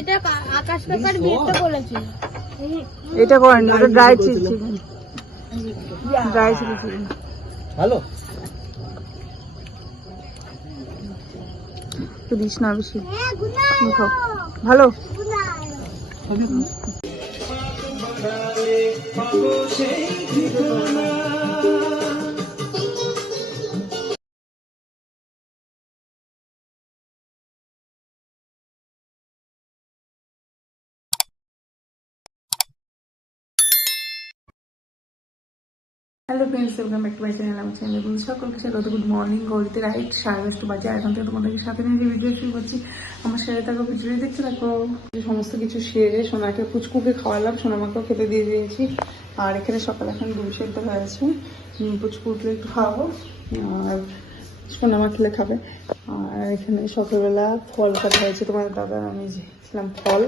এটা আকাশ কাকার বিয়েতে বলেছিল। এটা করেন, ওটা dry chilli chicken, dry chilli chicken. ভালো তো দিস না বেশি, ভালো। Hello friends, welcome back to my channel. আমার চ্যানেল বন্ধু সকলকে স্বাগত। গুড মর্নিং, ঘড়িতে রাইট 10:30 বাজে। এখন থেকে তোমাদেরকে সাথে নিয়ে ভিডিও শুরু করছি। আমার সাথে থাকো, ভিডিও দেখতে থাকো। সমস্ত কিছু সেরে সোনাকে পুচকুকে খাওয়ালাম, সোনামাকেও খেতে দিয়ে দিয়েছি। আর এখানে সকালে এখন দুধ সেদ্ধ হয়েছে, পুচকুকে একটু খাওয়াবো আর সোনামা খেলে খাবে। আর এখানে সকালবেলা ফল কাটা হয়েছে, তোমাদের দাদা আমি ছিলাম ফল।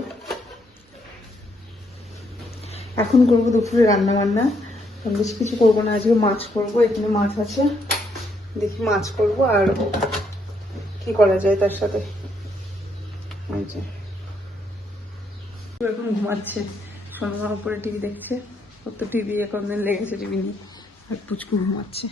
এখন করবো দুপুরে রান্না বান্না, বেশি কিছু করবো না, আজকে মাছ করবো। এখানে মাছ আছে, দেখি মাছ করবো আর কি করা যায় তার সাথে। এখন ঘুমাচ্ছে, সোনার উপরে টিভি দেখছে। ওর তো টিভি এখন দিন লেগেছে, টিভি নিয়ে। আর পুচকু ঘুমাচ্ছে।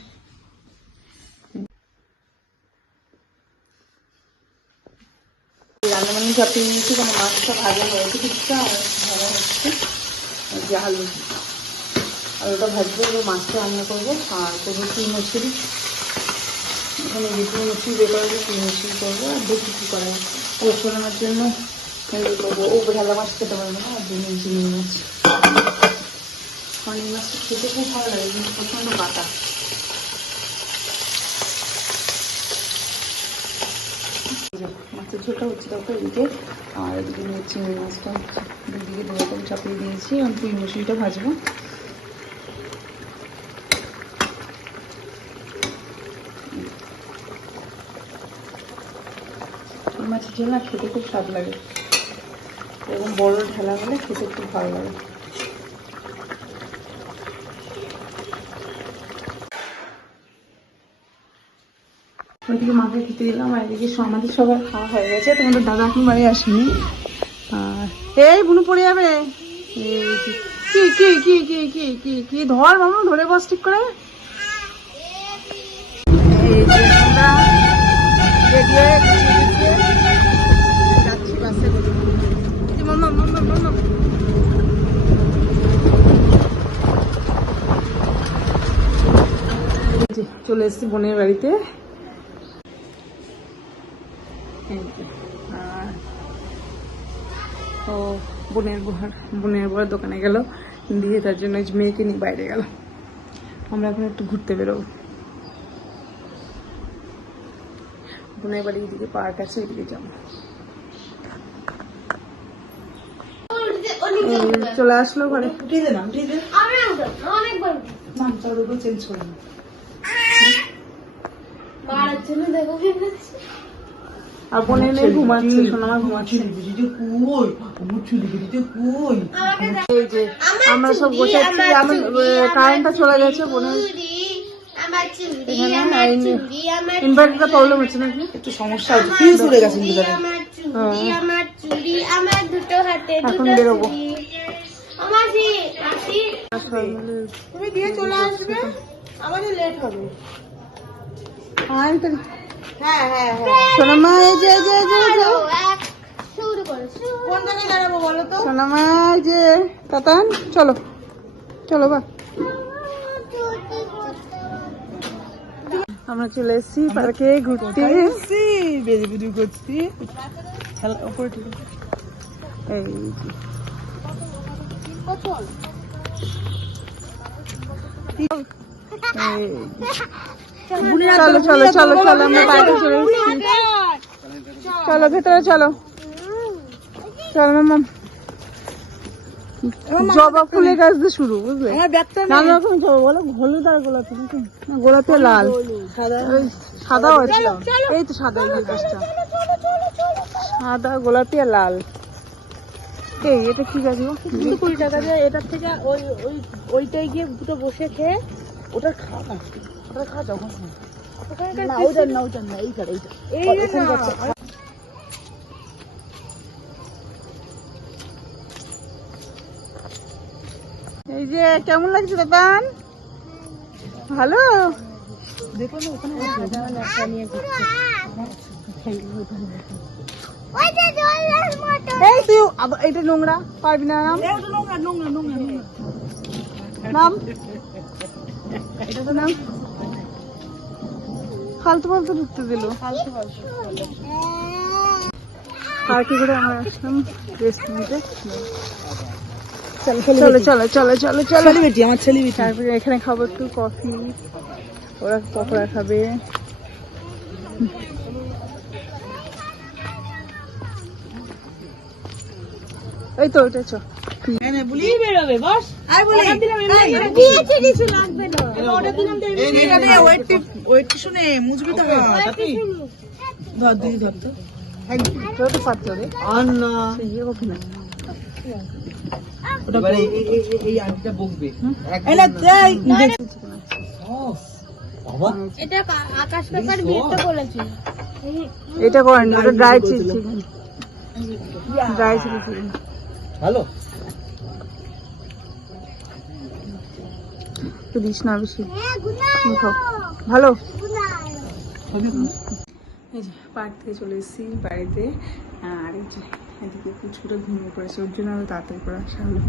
রান্না বান্না চাপিয়ে নিয়েছি, কোনো মাছটা ভাজা হয়েছে কিছুটা, আর ভাজা হচ্ছে যে আলুটা ভাজবো, মাছটা রান্না করবো। আর করবো চিংড়ি মশুরি, এখানে চিংড়ি মশুরি বের করা যায়, চিংড়ি মশুরি করবো। আর দেখি কী করা যায়, পোস্ত বানানোর জন্য করবো। ও ঢালা মাছ খেতে পারবে না, আর জন্য চিংড়ি মাছ। চিংড়ি মাছটা খেতে খুব ভালো লাগে, কিন্তু প্রচণ্ড কাটা। মাছের ঝোলটা হচ্ছে দেখো এদিকে, আর এদিকে চিংড়ি মাছটা দুদিকে দুরকম চাপিয়ে দিয়েছি। আর চিংড়ি মশুরিটা ভাজবো। মাছের ঝোল না খেতে খুব স্বাদ লাগে, এরকম বড় ঢালা হলে খেতে খুব ভালো লাগে। ওইদিকে মাকে খেতে দিলাম, আর এদিকে আমাদের সবার খাওয়া হয়ে গেছে। তোমাদের দাদা এখন বাড়ি আসেনি। আর এই বুনু পড়ে যাবে। কি কি কি কি কি কি কি ধর মামু, ধরে বস ঠিক করে। চলে এসেছি বোনের বাড়িতে। আর ও বোনের বড় দোকানে গেল দিয়ে, তার জন্য মেয়েকে নিয়ে বাইরে গেল। আমরা এখন একটু ঘুরতে বেরোবো। বোনের বাড়ি এদিকে পার্ক আছে, এদিকে যাবো। চলে আসলো ঘরে। চেঞ্জ করে আর বোনের মেয়ে ঘুমাচ্ছে, সোনামা ঘুমাচ্ছে। এই যে আমরা সব গোছাচ্ছি, আমার কারেন্টটা চলে গেছে বোনের এখানে। ইনভার্টারটা প্রবলেম হচ্ছে নাকি, একটু সমস্যা হচ্ছে, ফিউজ উড়ে গেছে। এখন বেরোবো। তুমি দিয়ে চলে আসবে, আমাদের লেট হবে। সোনামা এই যে কোন জায়গায় দাঁড়াবো বলো তো? সোনামা এই যে তাতান, চলো চলো বা। আমরা চলে এসেছি পার্কে ঘুরতে, বেরিয়ে করছি। এই চলো চলো চলো চলো, আমরা বাইরে চলে এসেছি। চলো ভেতরে চলো, চলো মাম। জবা ফুলের গাছ দিয়ে শুরু, বুঝলে? নানা রকম জবা, বলো হলুদ আর গোলাপি, গোলাপি লাল, সাদাও আছে। এই তো সাদা, গাছটা সাদা গোলাপি আর লাল। এই এটা কি গাছ? 20 টাকা দিয়ে এটার থেকে ওইটাই গিয়ে দুটো বসে খেয়ে ওটা খাওয়া, ওটা খাওয়া যখন না ওইটা না, ওইটা না, এইটা এইটা। এই যে কেমন লাগছে দাদান? ভালো। দেখো না ওখানে এই তুই এটা নোংরা পারবি না নাম নাম এটা তো নাম ফালতু ফালতু ঢুকতে দিল। আর কি করে আমরা আসলাম রেস্ট নিতে। চলো চলো চলো চলো চলো বেটি আমার ছেলে বেটি। তারপরে এখানে খাবো একটু কফি, ওরা পকোড়া খাবে। এই তো ওটা চো বেরোবে বস শুনে মুজবি তো ধর দিদি ধর তো পারতো রে আর না এই আন্টিটা বকবে এটা আকাশ কাকার বিয়েতে বলেছিল। এটা করেন ওটা ড্রাই চিজ ড্রাই চিজ ভালো তো দিস না বেশি ভালো। এই যে পার্ক থেকে চলে এসেছি বাড়িতে। আর এই যে এদিকে কিছুটা ঘুমিয়ে পড়েছে, ওর জন্য আরো তাড়াতাড়ি করে আসা হলো।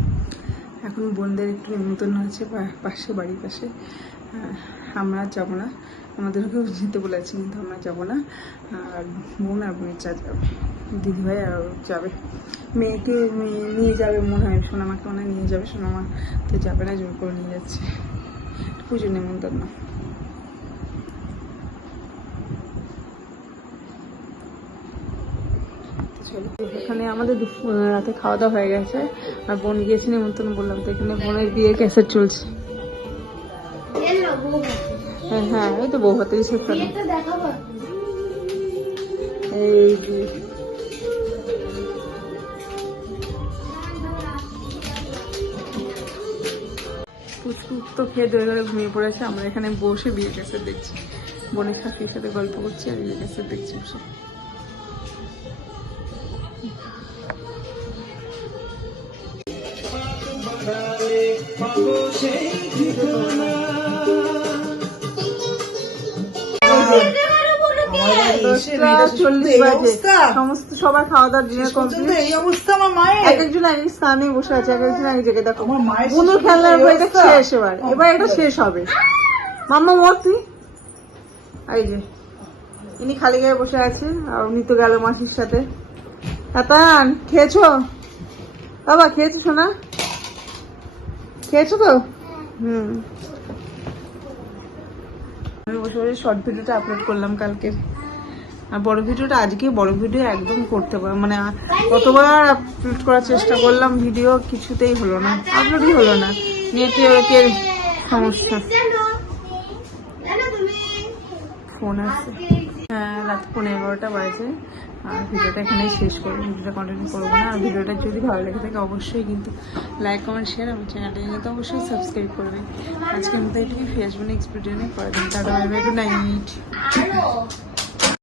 এখন বোনদের একটু নেমন্তন্ন আছে পাশে, বাড়ির পাশে। আমরা যাবো না, আমাদেরকেও যেতে বলেছি কিন্তু আমরা যাবো না। আর বোন আর বোনের চা যাবে, দিদিভাই আর যাবে। মেয়েকে নিয়ে যাবে মনে হয়, সোনামাকে মনে হয় নিয়ে যাবে। সোনামা তো যাবে না, জোর করে নিয়ে যাচ্ছে। পুজো নেমন্তন্ন। এখানে আমাদের রাতে খাওয়া দাওয়া হয়ে গেছে, আর বোন গিয়েছে নেমন্তন্ন বললাম তো। এখানে বোনের বিয়ে ক্যাসেট চলছে। হ্যাঁ ওই তো বউ হাতে রিসেপশন। এই যে পুচকুক তো খেয়ে দই করে ঘুমিয়ে পড়েছে। আমরা এখানে বসে বিয়ে ক্যাসেট দেখছি, বোনের শাশুড়ির সাথে গল্প করছি আর বিয়ে ক্যাসেট দেখছি বসে। সমস্ত সবার খাওয়া দাওয়ার ডিনার কমপ্লিট। এক একজন এক স্থানে বসে আছে, এক একজন এক জায়গায়। দেখো বন্ধুর খেলনার বইটা শেষ, এবার এটা শেষ হবে। মাম্মা মোর তুই এই যে ইনি খালি গায়ে বসে আছে, আর উনি তো গেল মাসির সাথে। তাতান খেয়েছো বাবা? খেয়েছো সোনা? খেয়েছো তো? আমি বসে বসে শর্ট ভিডিওটা আপলোড করলাম কালকে, আর বড় ভিডিওটা আজকে বড় ভিডিও একদম করতে পারবো মানে কতবার আপলোড করার চেষ্টা করলাম, ভিডিও কিছুতেই হলো না, আপলোডই হলো না। নেটওয়ার্কের সমস্যা, ফোন আছে। রাত 11:15 বাজে। আর ভিডিওটা এখানেই শেষ করবো, ভিডিওটা কন্টিনিউ করবো না। আর ভিডিওটা যদি ভালো লেগে থাকে অবশ্যই কিন্তু লাইক কমেন্ট শেয়ার, আমার চ্যানেলটা কিন্তু অবশ্যই সাবস্ক্রাইব করবে। আজকের মতো এটুকুই, ফেসবুক নেক্সট ভিডিও নিয়ে পরে দিন। Tata bye bye, good night.